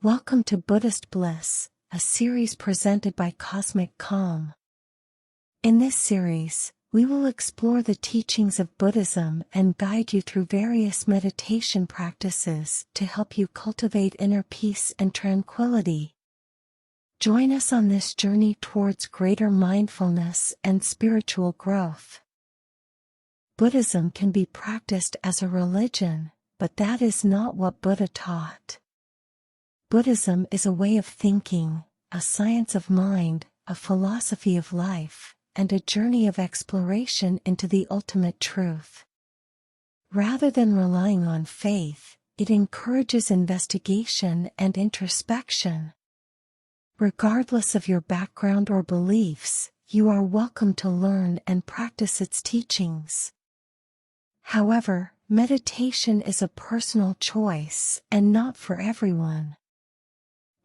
Welcome to Buddhist Bliss, a series presented by Cosmic Calm. In this series, we will explore the teachings of Buddhism and guide you through various meditation practices to help you cultivate inner peace and tranquility. Join us on this journey towards greater mindfulness and spiritual growth. Buddhism can be practiced as a religion, but that is not what Buddha taught. Buddhism is a way of thinking, a science of mind, a philosophy of life, and a journey of exploration into the ultimate truth. Rather than relying on faith, it encourages investigation and introspection. Regardless of your background or beliefs, you are welcome to learn and practice its teachings. However, meditation is a personal choice and not for everyone.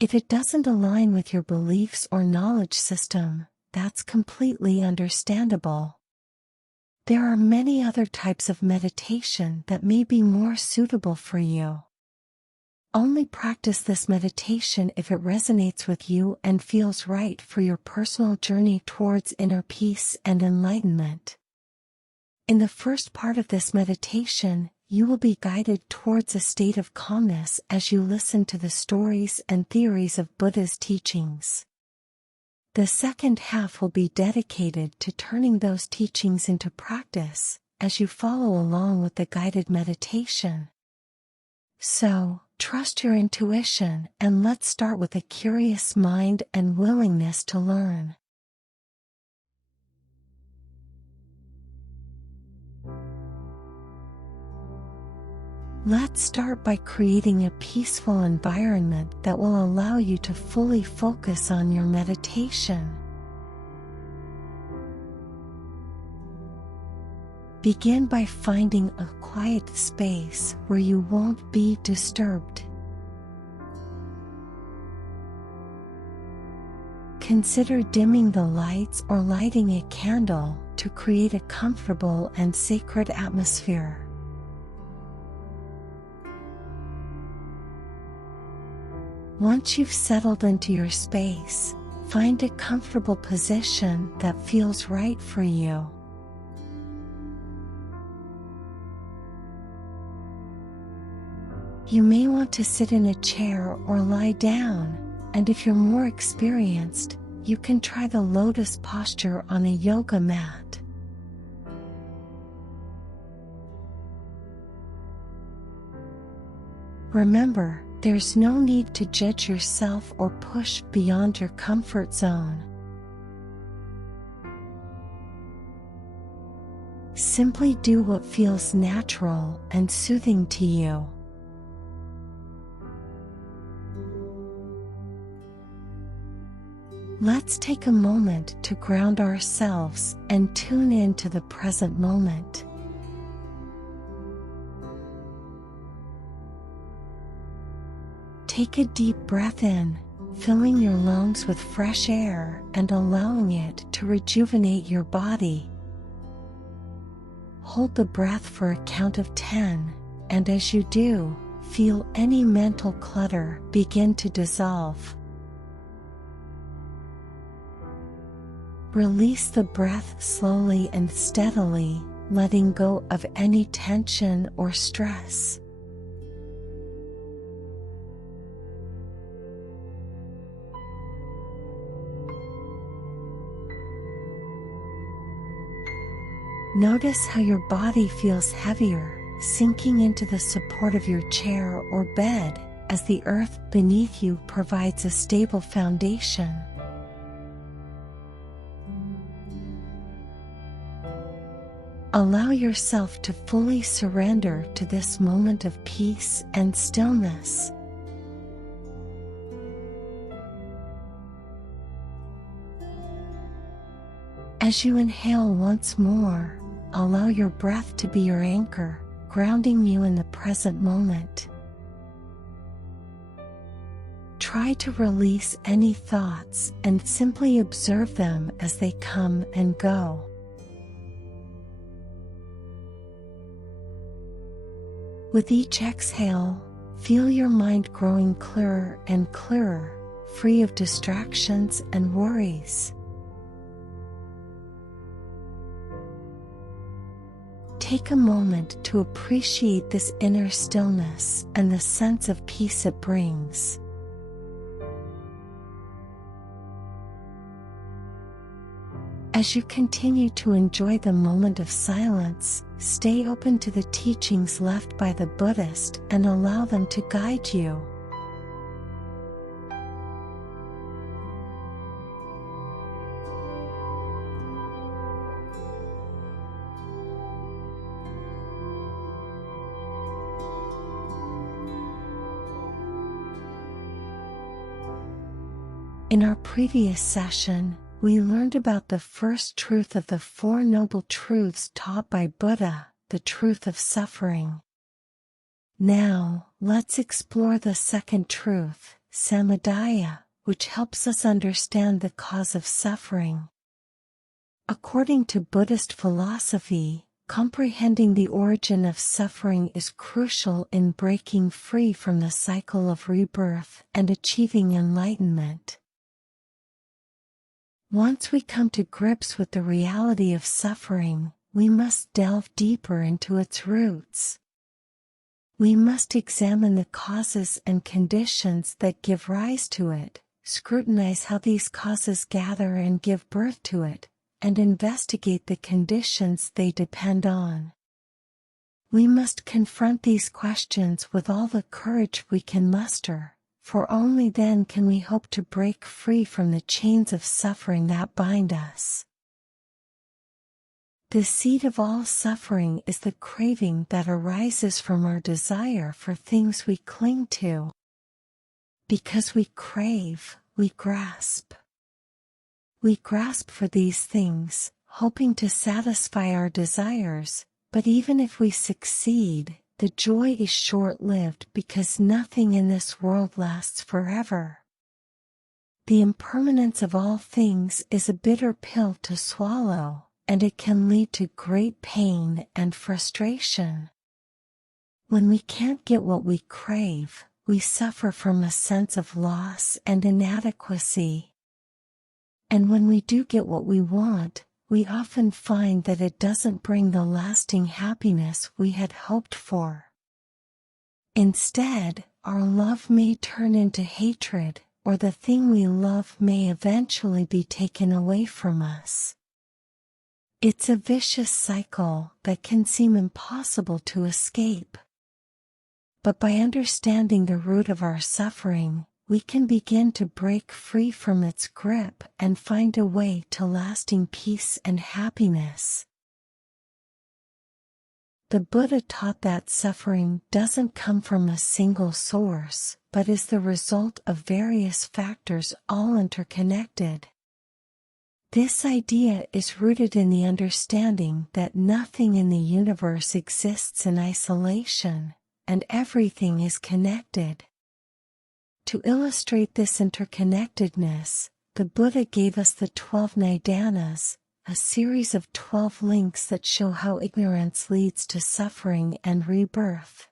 If it doesn't align with your beliefs or knowledge system, that's completely understandable. There are many other types of meditation that may be more suitable for you. Only practice this meditation if it resonates with you and feels right for your personal journey towards inner peace and enlightenment. In the first part of this meditation, you will be guided towards a state of calmness as you listen to the stories and theories of Buddha's teachings. The second half will be dedicated to turning those teachings into practice as you follow along with the guided meditation. So, trust your intuition and let's start with a curious mind and willingness to learn. Let's start by creating a peaceful environment that will allow you to fully focus on your meditation. Begin by finding a quiet space where you won't be disturbed. Consider dimming the lights or lighting a candle to create a comfortable and sacred atmosphere. Once you've settled into your space, find a comfortable position that feels right for you. You may want to sit in a chair or lie down, and if you're more experienced, you can try the lotus posture on a yoga mat. Remember, there's no need to judge yourself or push beyond your comfort zone. Simply do what feels natural and soothing to you. Let's take a moment to ground ourselves and tune in to the present moment. Take a deep breath in, filling your lungs with fresh air and allowing it to rejuvenate your body. Hold the breath for a count of 10, and as you do, feel any mental clutter begin to dissolve. Release the breath slowly and steadily, letting go of any tension or stress. Notice how your body feels heavier, sinking into the support of your chair or bed, as the earth beneath you provides a stable foundation. Allow yourself to fully surrender to this moment of peace and stillness. As you inhale once more, allow your breath to be your anchor, grounding you in the present moment. Try to release any thoughts and simply observe them as they come and go. With each exhale, Feel your mind growing clearer and clearer, free of distractions and worries. Take a moment to appreciate this inner stillness and the sense of peace it brings. As you continue to enjoy the moment of silence, stay open to the teachings left by the Buddhist and allow them to guide you. In our previous session, we learned about the first truth of the Four Noble Truths taught by Buddha, the truth of suffering. Now, let's explore the second truth, Samudaya, which helps us understand the cause of suffering. According to Buddhist philosophy, comprehending the origin of suffering is crucial in breaking free from the cycle of rebirth and achieving enlightenment. Once we come to grips with the reality of suffering, we must delve deeper into its roots. We must examine the causes and conditions that give rise to it, scrutinize how these causes gather and give birth to it, and investigate the conditions they depend on. We must confront these questions with all the courage we can muster, for only then can we hope to break free from the chains of suffering that bind us. The seed of all suffering is the craving that arises from our desire for things we cling to. Because we crave, we grasp. We grasp for these things, hoping to satisfy our desires, but even if we succeed, the joy is short-lived because nothing in this world lasts forever. The impermanence of all things is a bitter pill to swallow, and it can lead to great pain and frustration. When we can't get what we crave, we suffer from a sense of loss and inadequacy. And when we do get what we want, we often find that it doesn't bring the lasting happiness we had hoped for. Instead, our love may turn into hatred, or the thing we love may eventually be taken away from us. It's a vicious cycle that can seem impossible to escape. But by understanding the root of our suffering, we can begin to break free from its grip and find a way to lasting peace and happiness. The Buddha taught that suffering doesn't come from a single source, but is the result of various factors all interconnected. This idea is rooted in the understanding that nothing in the universe exists in isolation, and everything is connected. To illustrate this interconnectedness, the Buddha gave us the 12 Nidanas, a series of 12 links that show how ignorance leads to suffering and rebirth.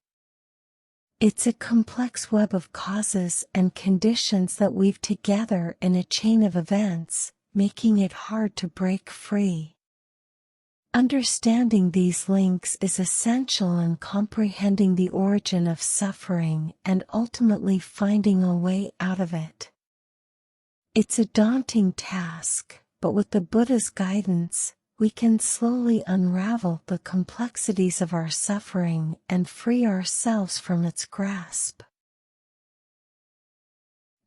It's a complex web of causes and conditions that weave together in a chain of events, making it hard to break free. Understanding these links is essential in comprehending the origin of suffering and ultimately finding a way out of it. It's a daunting task, but with the Buddha's guidance, we can slowly unravel the complexities of our suffering and free ourselves from its grasp.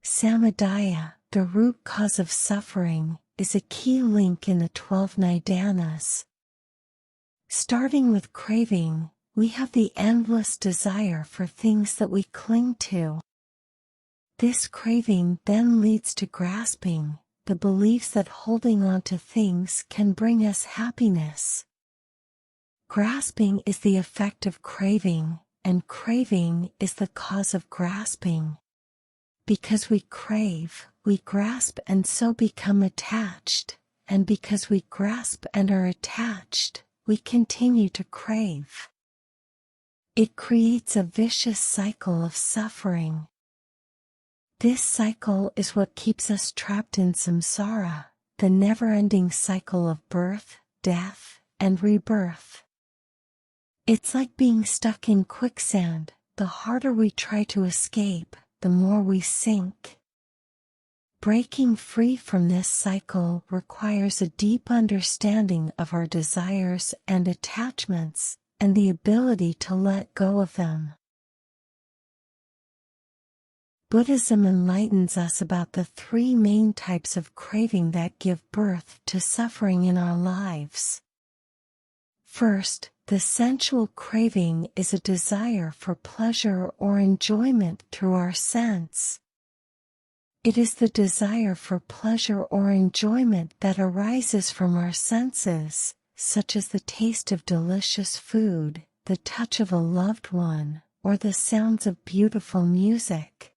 Samudaya, the root cause of suffering, is a key link in the 12 Nidanas. Starting with craving, we have the endless desire for things that we cling to. This craving then leads to grasping, the beliefs that holding on to things can bring us happiness. Grasping is the effect of craving, and craving is the cause of grasping. Because we crave, we grasp and so become attached, and because we grasp and are attached, we continue to crave. It creates a vicious cycle of suffering. This cycle is what keeps us trapped in samsara, the never-ending cycle of birth, death, and rebirth. It's like being stuck in quicksand. The harder we try to escape, the more we sink. Breaking free from this cycle requires a deep understanding of our desires and attachments, and the ability to let go of them. Buddhism enlightens us about the three main types of craving that give birth to suffering in our lives. First, the sensual craving is a desire for pleasure or enjoyment through our sense. It is the desire for pleasure or enjoyment that arises from our senses, such as the taste of delicious food, the touch of a loved one, or the sounds of beautiful music.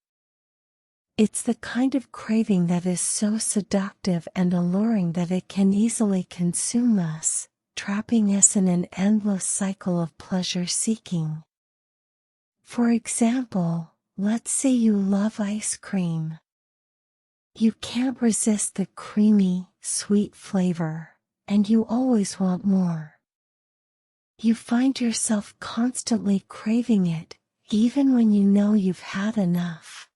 It's the kind of craving that is so seductive and alluring that it can easily consume us, trapping us in an endless cycle of pleasure-seeking. For example, let's say you love ice cream. You can't resist the creamy, sweet flavor, and you always want more. You find yourself constantly craving it, even when you know you've had enough.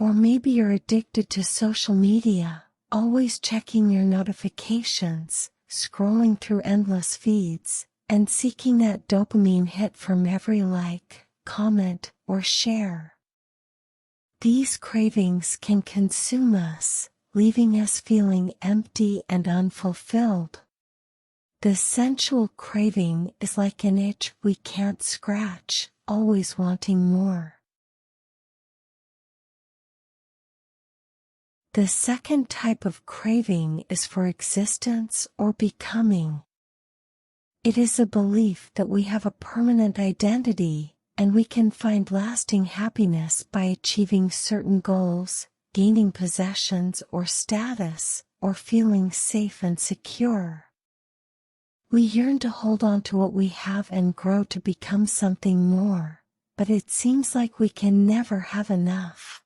Or maybe you're addicted to social media, always checking your notifications, scrolling through endless feeds, and seeking that dopamine hit from every like, comment, or share. These cravings can consume us, leaving us feeling empty and unfulfilled. The sensual craving is like an itch we can't scratch, always wanting more. The second type of craving is for existence or becoming. It is a belief that we have a permanent identity, and we can find lasting happiness by achieving certain goals, gaining possessions or status, or feeling safe and secure. We yearn to hold on to what we have and grow to become something more, but it seems like we can never have enough.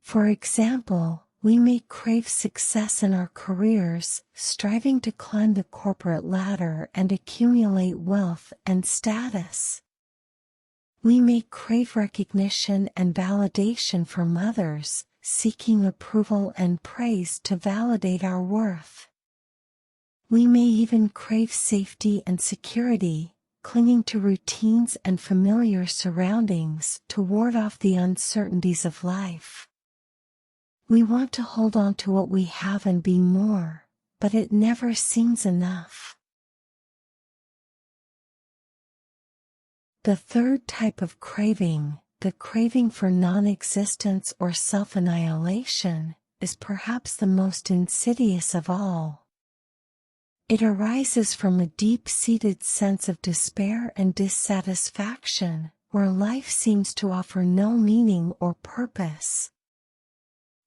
For example, we may crave success in our careers, striving to climb the corporate ladder and accumulate wealth and status. We may crave recognition and validation from others, seeking approval and praise to validate our worth. We may even crave safety and security, clinging to routines and familiar surroundings to ward off the uncertainties of life. We want to hold on to what we have and be more, but it never seems enough. The third type of craving, the craving for non-existence or self-annihilation, is perhaps the most insidious of all. It arises from a deep-seated sense of despair and dissatisfaction, where life seems to offer no meaning or purpose.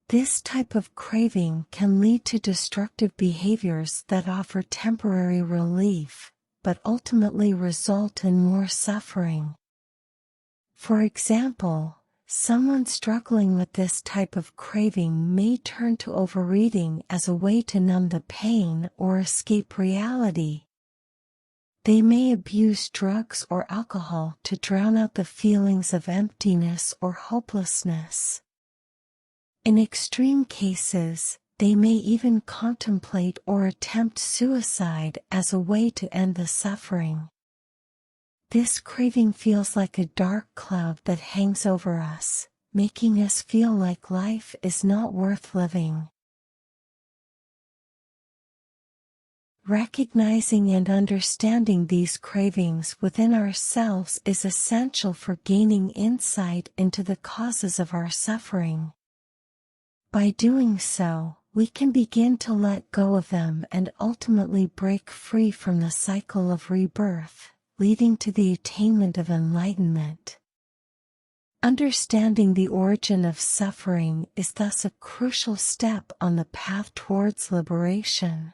This type of craving can lead to destructive behaviors that offer temporary relief, but ultimately result in more suffering. For example, someone struggling with this type of craving may turn to overeating as a way to numb the pain or escape reality. They may abuse drugs or alcohol to drown out the feelings of emptiness or hopelessness. In extreme cases, they may even contemplate or attempt suicide as a way to end the suffering. This craving feels like a dark cloud that hangs over us, making us feel like life is not worth living. Recognizing and understanding these cravings within ourselves is essential for gaining insight into the causes of our suffering. By doing so, we can begin to let go of them and ultimately break free from the cycle of rebirth, leading to the attainment of enlightenment. Understanding the origin of suffering is thus a crucial step on the path towards liberation.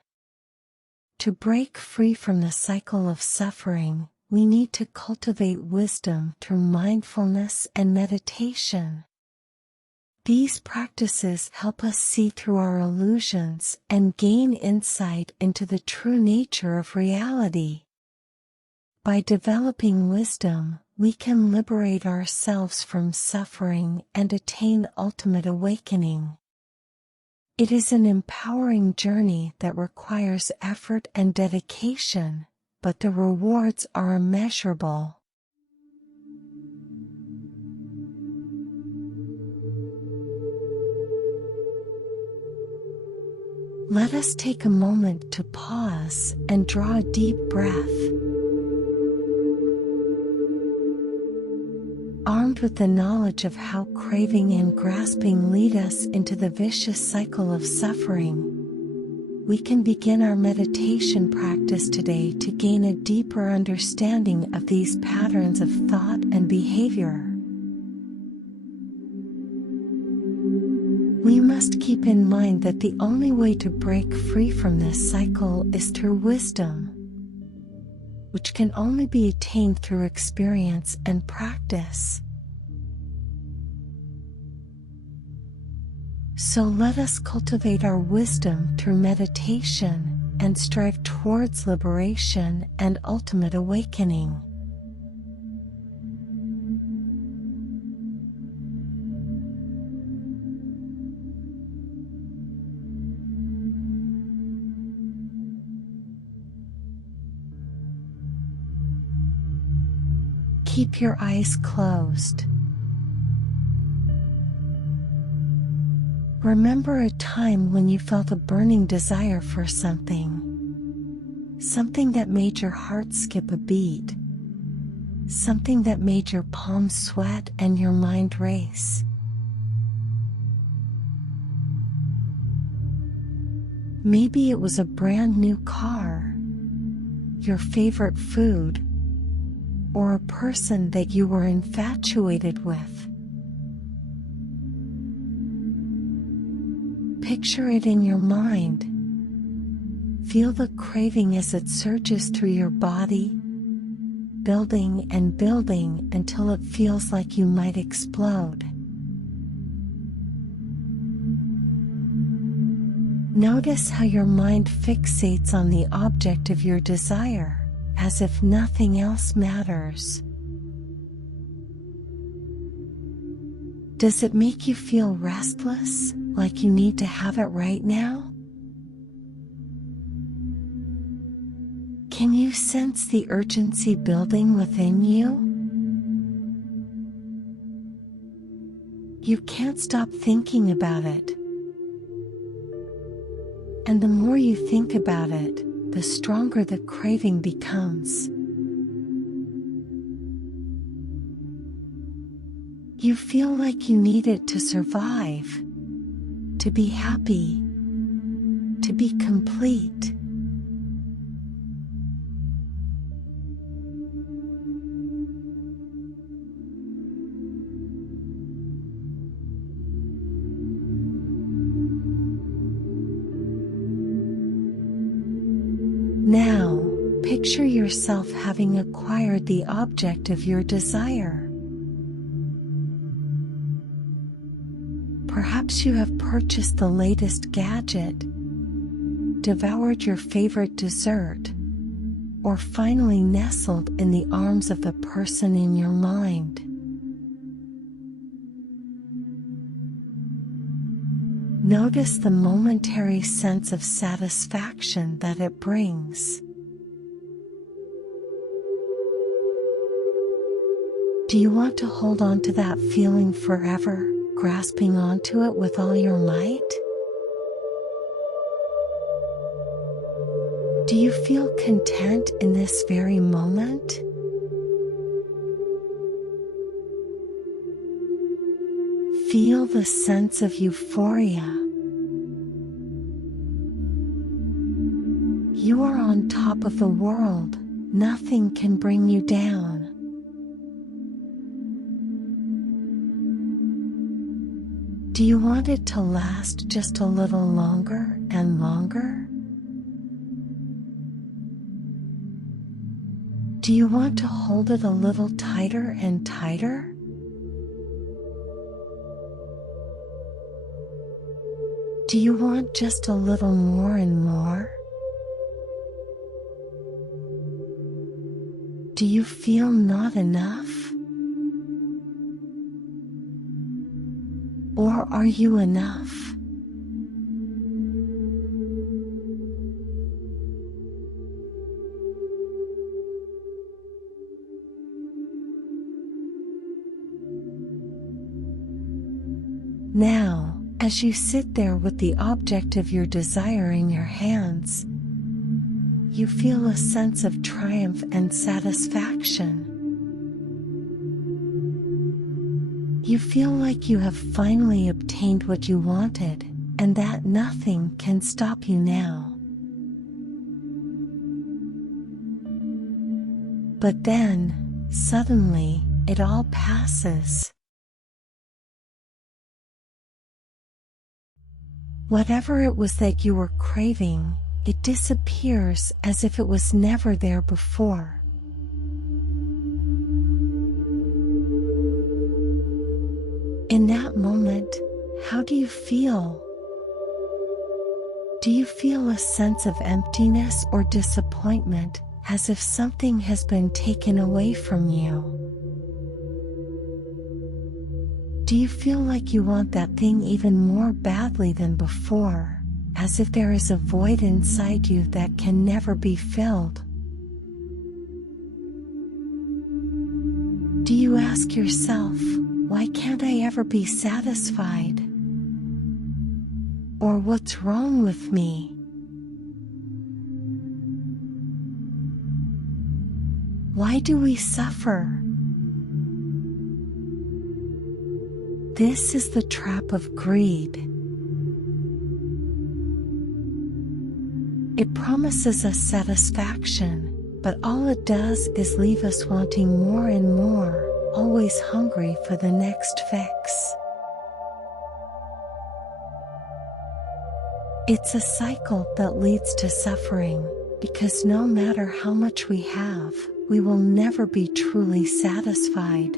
To break free from the cycle of suffering, we need to cultivate wisdom through mindfulness and meditation. These practices help us see through our illusions and gain insight into the true nature of reality. By developing wisdom, we can liberate ourselves from suffering and attain ultimate awakening. It is an empowering journey that requires effort and dedication, but the rewards are immeasurable. Let us take a moment to pause and draw a deep breath. Armed with the knowledge of how craving and grasping lead us into the vicious cycle of suffering, we can begin our meditation practice today to gain a deeper understanding of these patterns of thought and behavior. We must keep in mind that the only way to break free from this cycle is through wisdom, which can only be attained through experience and practice. So let us cultivate our wisdom through meditation and strive towards liberation and ultimate awakening. Keep your eyes closed. Remember a time when you felt a burning desire for something that made your heart skip a beat, something that made your palms sweat and your mind race. Maybe it was a brand new car, your favorite food, or a person that you were infatuated with. Picture it in your mind. Feel the craving as it surges through your body, building and building until it feels like you might explode. Notice how your mind fixates on the object of your desire, as if nothing else matters. Does it make you feel restless, like you need to have it right now? Can you sense the urgency building within you? You can't stop thinking about it. And the more you think about it, the stronger the craving becomes. You feel like you need it to survive, to be happy, to be complete. Now, picture yourself having acquired the object of your desire. Perhaps you have purchased the latest gadget, devoured your favorite dessert, or finally nestled in the arms of the person in your mind. Notice the momentary sense of satisfaction that it brings. Do you want to hold on to that feeling forever, grasping onto it with all your might? Do you feel content in this very moment? Feel the sense of euphoria. You are on top of the world. Nothing can bring you down. Do you want it to last just a little longer and longer? Do you want to hold it a little tighter and tighter? Do you want just a little more and more? Do you feel not enough? Or are you enough? Now, as you sit there with the object of your desire in your hands, you feel a sense of triumph and satisfaction. You feel like you have finally obtained what you wanted, and that nothing can stop you now. But then, suddenly, it all passes. Whatever it was that you were craving, it disappears as if it was never there before. In that moment, how do you feel? Do you feel a sense of emptiness or disappointment, as if something has been taken away from you? Do you feel like you want that thing even more badly than before, as if there is a void inside you that can never be filled? Do you ask yourself, why can't I ever be satisfied? Or what's wrong with me? Why do we suffer? This is the trap of greed. It promises us satisfaction, but all it does is leave us wanting more and more, always hungry for the next fix. It's a cycle that leads to suffering, because no matter how much we have, we will never be truly satisfied.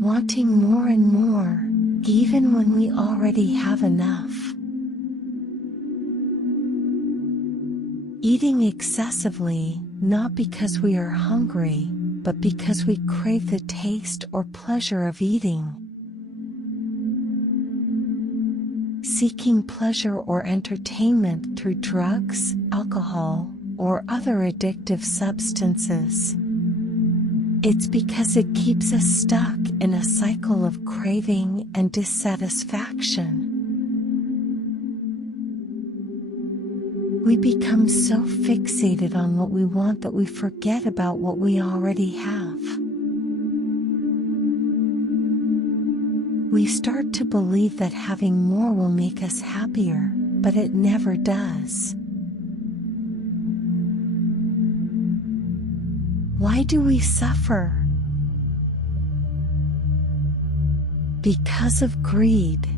Wanting more and more, even when we already have enough. Eating excessively, not because we are hungry, but because we crave the taste or pleasure of eating. Seeking pleasure or entertainment through drugs, alcohol, or other addictive substances. It's because it keeps us stuck in a cycle of craving and dissatisfaction. We become so fixated on what we want that we forget about what we already have. We start to believe that having more will make us happier, but it never does. Why do we suffer? Because of greed.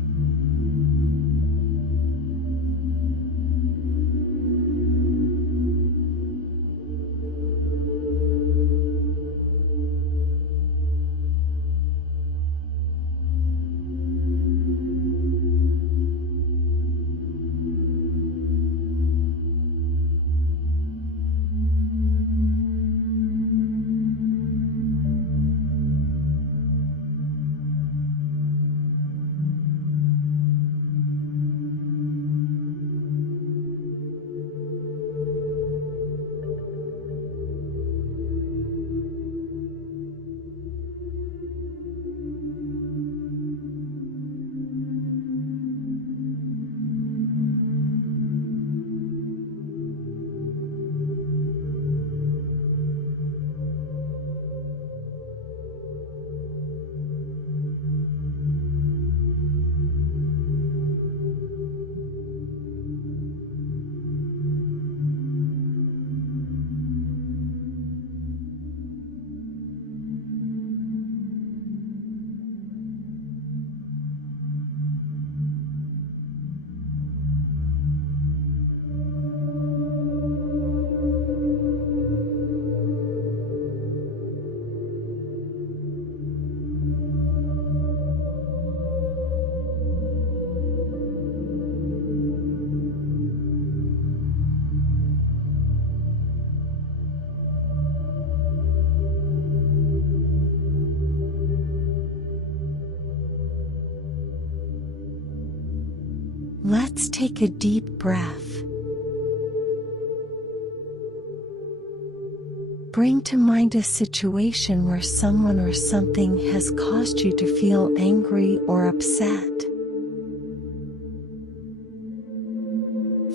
Let's take a deep breath. Bring to mind a situation where someone or something has caused you to feel angry or upset.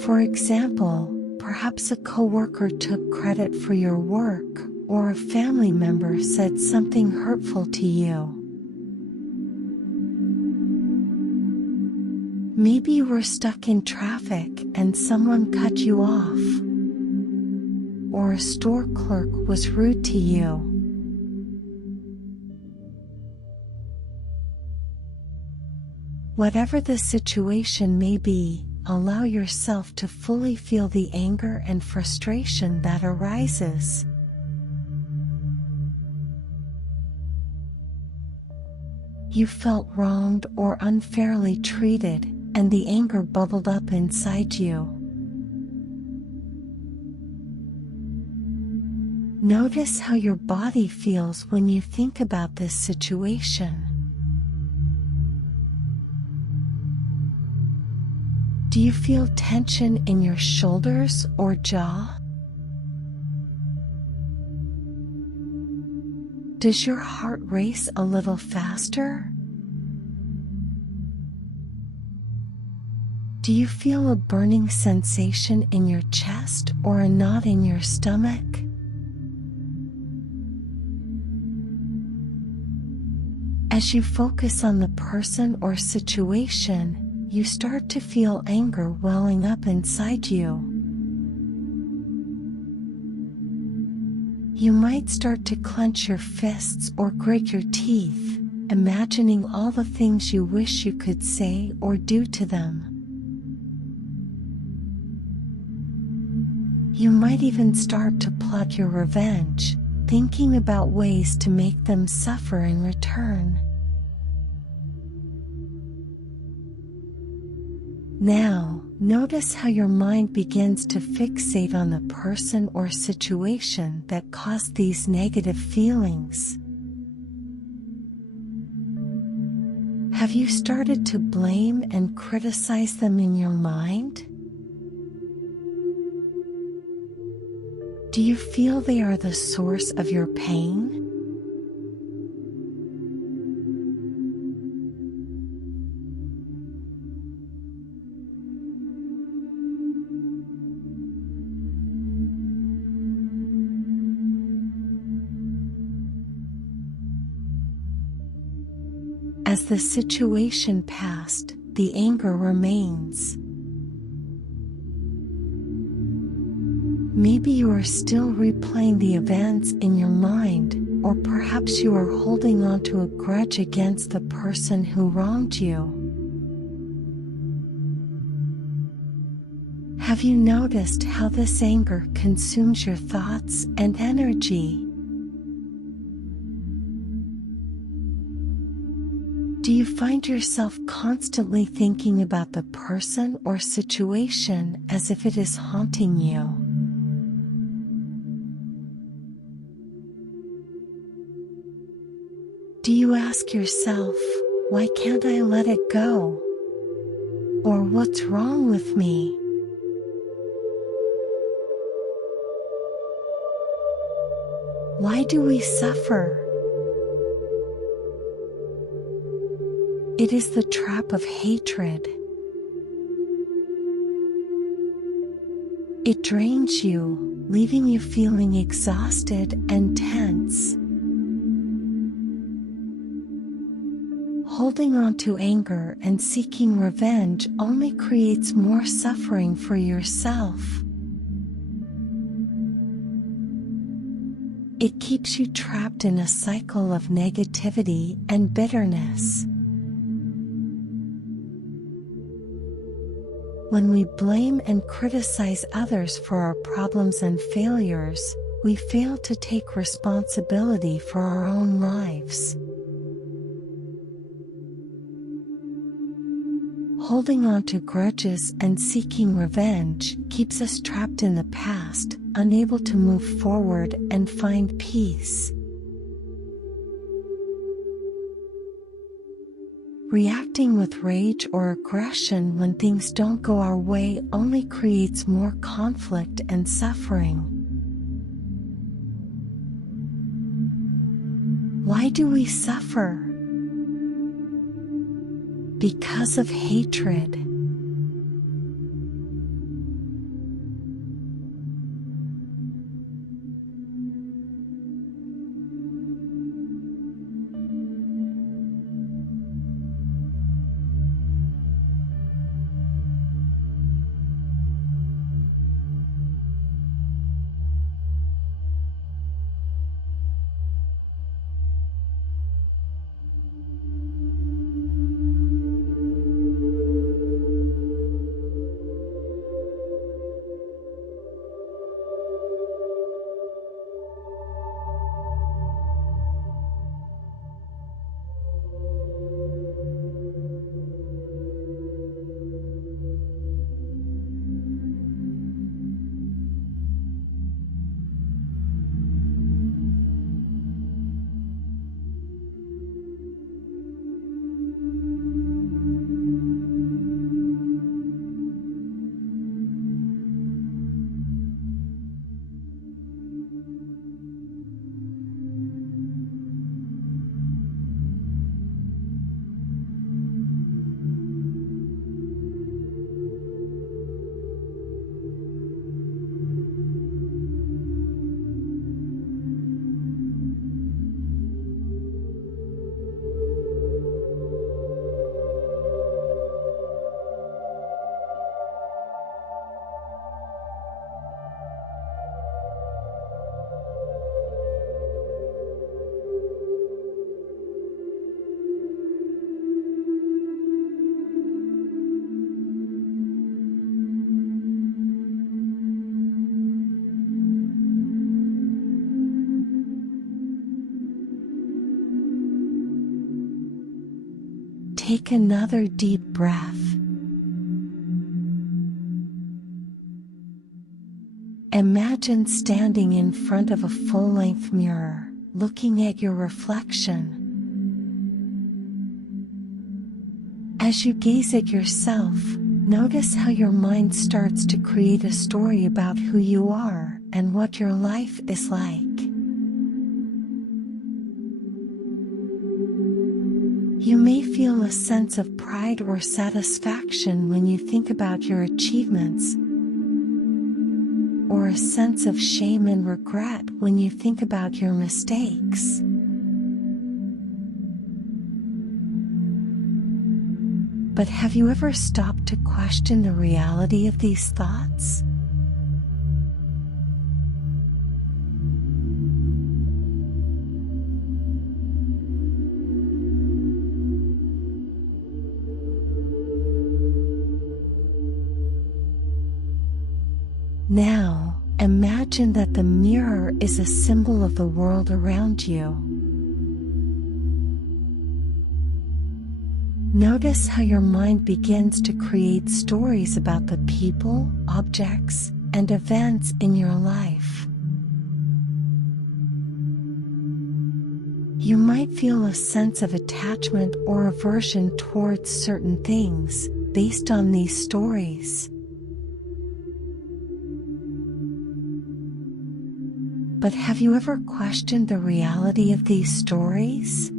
For example, perhaps a coworker took credit for your work, or a family member said something hurtful to you. Maybe you were stuck in traffic and someone cut you off, or a store clerk was rude to you. Whatever the situation may be, allow yourself to fully feel the anger and frustration that arises. You felt wronged or unfairly treated, and the anger bubbled up inside you. Notice how your body feels when you think about this situation. Do you feel tension in your shoulders or jaw? Does your heart race a little faster? Do you feel a burning sensation in your chest or a knot in your stomach? As you focus on the person or situation, you start to feel anger welling up inside you. You might start to clench your fists or grit your teeth, imagining all the things you wish you could say or do to them. You might even start to plot your revenge, thinking about ways to make them suffer in return. Now, notice how your mind begins to fixate on the person or situation that caused these negative feelings. Have you started to blame and criticize them in your mind? Do you feel they are the source of your pain? As the situation passed, the anger remains. Maybe you are still replaying the events in your mind, or perhaps you are holding on to a grudge against the person who wronged you. Have you noticed how this anger consumes your thoughts and energy? Do you find yourself constantly thinking about the person or situation as if it is haunting you? Do you ask yourself, why can't I let it go? Or what's wrong with me? Why do we suffer? It is the trap of hatred. It drains you, leaving you feeling exhausted and tense. Holding on to anger and seeking revenge only creates more suffering for yourself. It keeps you trapped in a cycle of negativity and bitterness. When we blame and criticize others for our problems and failures, we fail to take responsibility for our own lives. Holding on to grudges and seeking revenge keeps us trapped in the past, unable to move forward and find peace. Reacting with rage or aggression when things don't go our way only creates more conflict and suffering. Why do we suffer? Because of hatred. Take another deep breath. Imagine standing in front of a full-length mirror, looking at your reflection. As you gaze at yourself, notice how your mind starts to create a story about who you are and what your life is like. You may feel a sense of pride or satisfaction when you think about your achievements, or a sense of shame and regret when you think about your mistakes. But have you ever stopped to question the reality of these thoughts? Now, imagine that the mirror is a symbol of the world around you. Notice how your mind begins to create stories about the people, objects, and events in your life. You might feel a sense of attachment or aversion towards certain things based on these stories. But have you ever questioned the reality of these stories?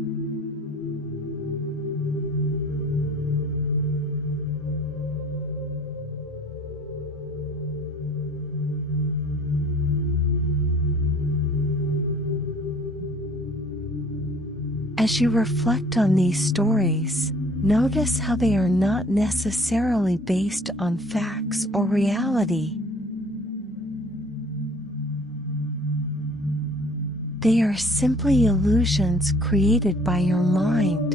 As you reflect on these stories, notice how they are not necessarily based on facts or reality. They are simply illusions created by your mind.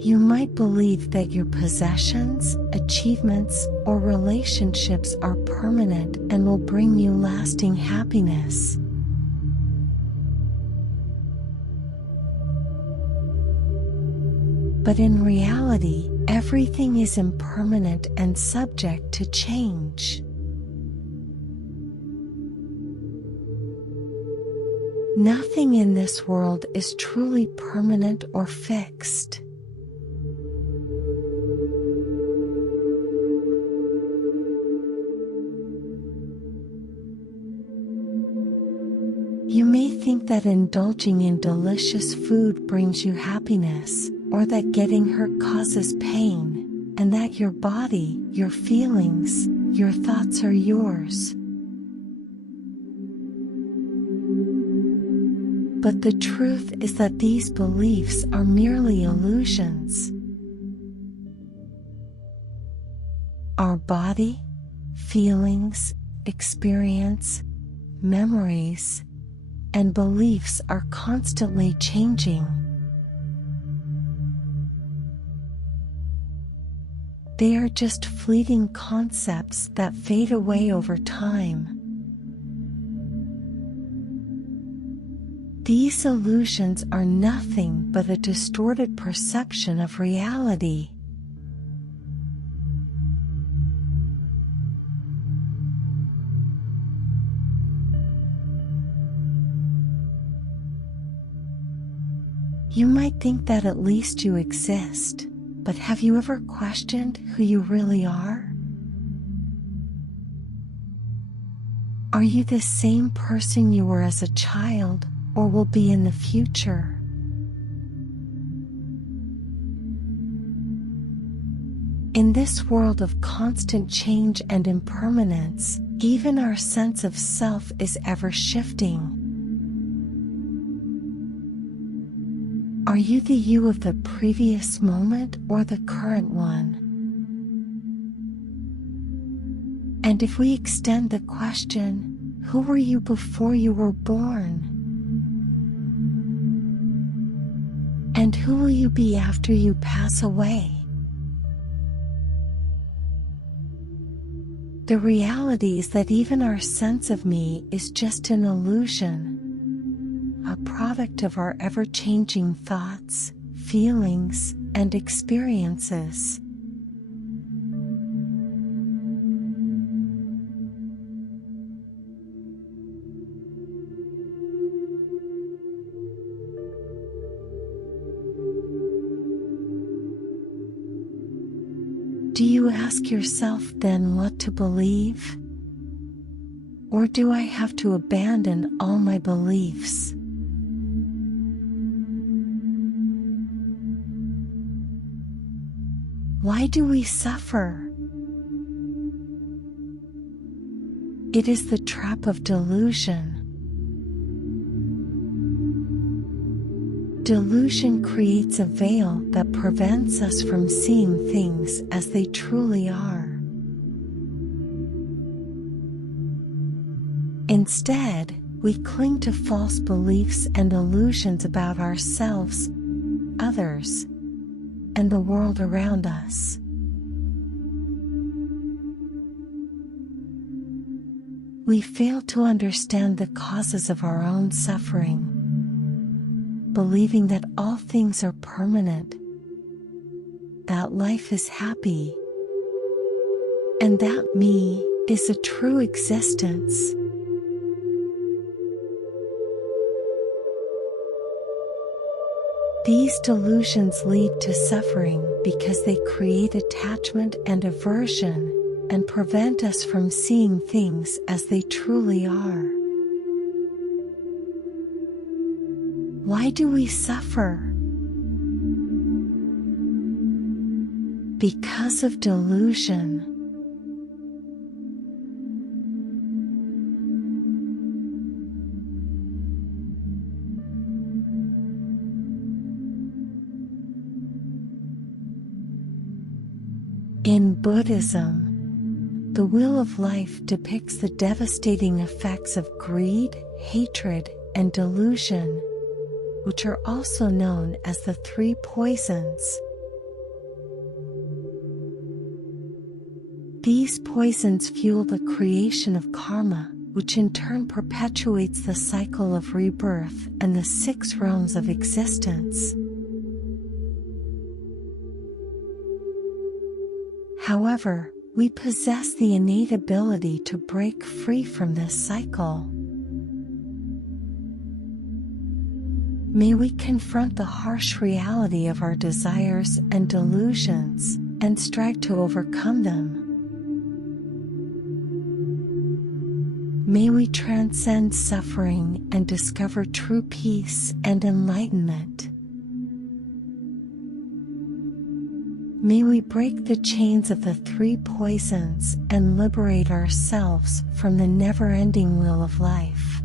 You might believe that your possessions, achievements, or relationships are permanent and will bring you lasting happiness. But in reality, everything is impermanent and subject to change. Nothing in this world is truly permanent or fixed. You may think that indulging in delicious food brings you happiness, or that getting hurt causes pain, and that your body, your feelings, your thoughts are yours. But the truth is that these beliefs are merely illusions. Our body, feelings, experience, memories, and beliefs are constantly changing. They are just fleeting concepts that fade away over time. These illusions are nothing but a distorted perception of reality. You might think that at least you exist, but have you ever questioned who you really are? Are you the same person you were as a child, or will be in the future? In this world of constant change and impermanence, even our sense of self is ever shifting. Are you the you of the previous moment or the current one? And if we extend the question, who were you before you were born? And who will you be after you pass away? The reality is that even our sense of me is just an illusion, a product of our ever-changing thoughts, feelings, and experiences. Do you ask yourself then what to believe? Or do I have to abandon all my beliefs? Why do we suffer? It is the trap of delusion. Delusion creates a veil that prevents us from seeing things as they truly are. Instead, we cling to false beliefs and illusions about ourselves, others, and the world around us. We fail to understand the causes of our own suffering, believing that all things are permanent, that life is happy, and that me is a true existence. These delusions lead to suffering because they create attachment and aversion and prevent us from seeing things as they truly are. Why do we suffer? Because of delusion. In Buddhism, the wheel of life depicts the devastating effects of greed, hatred, and delusion, which are also known as the three poisons. These poisons fuel the creation of karma, which in turn perpetuates the cycle of rebirth and the 6 realms of existence. However, we possess the innate ability to break free from this cycle. May we confront the harsh reality of our desires and delusions and strive to overcome them. May we transcend suffering and discover true peace and enlightenment. May we break the chains of the three poisons and liberate ourselves from the never-ending wheel of life.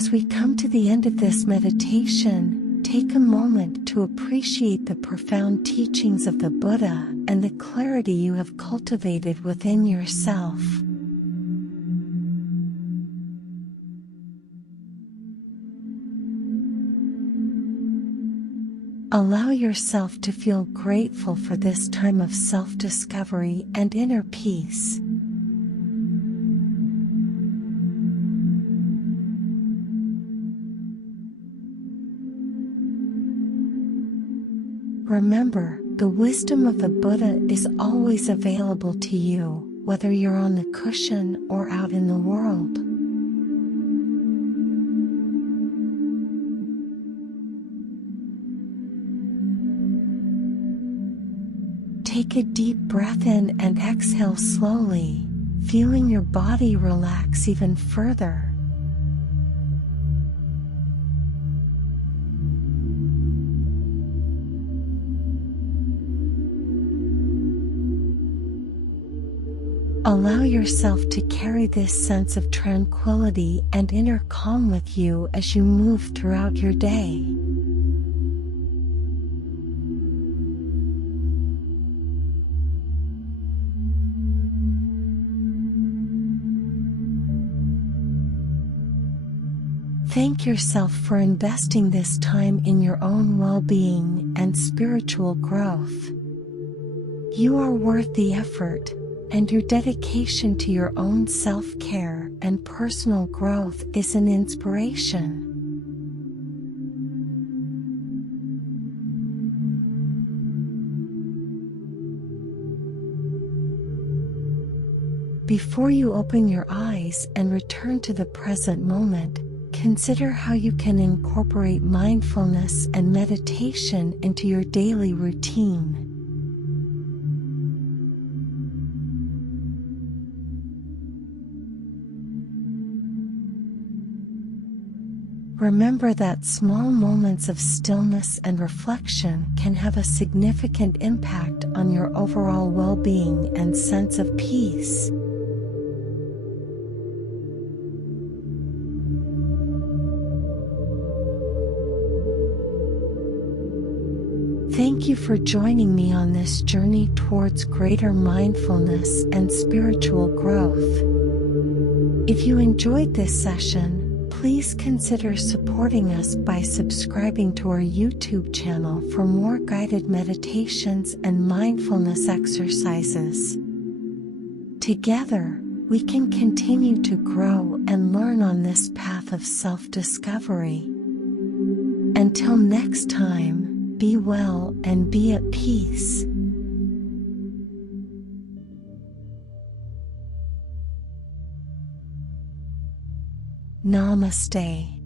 As we come to the end of this meditation, take a moment to appreciate the profound teachings of the Buddha and the clarity you have cultivated within yourself. Allow yourself to feel grateful for this time of self-discovery and inner peace. Remember, the wisdom of the Buddha is always available to you, whether you're on the cushion or out in the world. Take a deep breath in and exhale slowly, feeling your body relax even further. Allow yourself to carry this sense of tranquility and inner calm with you as you move throughout your day. Thank yourself for investing this time in your own well-being and spiritual growth. You are worth the effort, and your dedication to your own self-care and personal growth is an inspiration. Before you open your eyes and return to the present moment, consider how you can incorporate mindfulness and meditation into your daily routine. Remember that small moments of stillness and reflection can have a significant impact on your overall well-being and sense of peace. Thank you for joining me on this journey towards greater mindfulness and spiritual growth. If you enjoyed this session, please consider supporting us by subscribing to our YouTube channel for more guided meditations and mindfulness exercises. Together, we can continue to grow and learn on this path of self-discovery. Until next time, be well and be at peace. Namaste.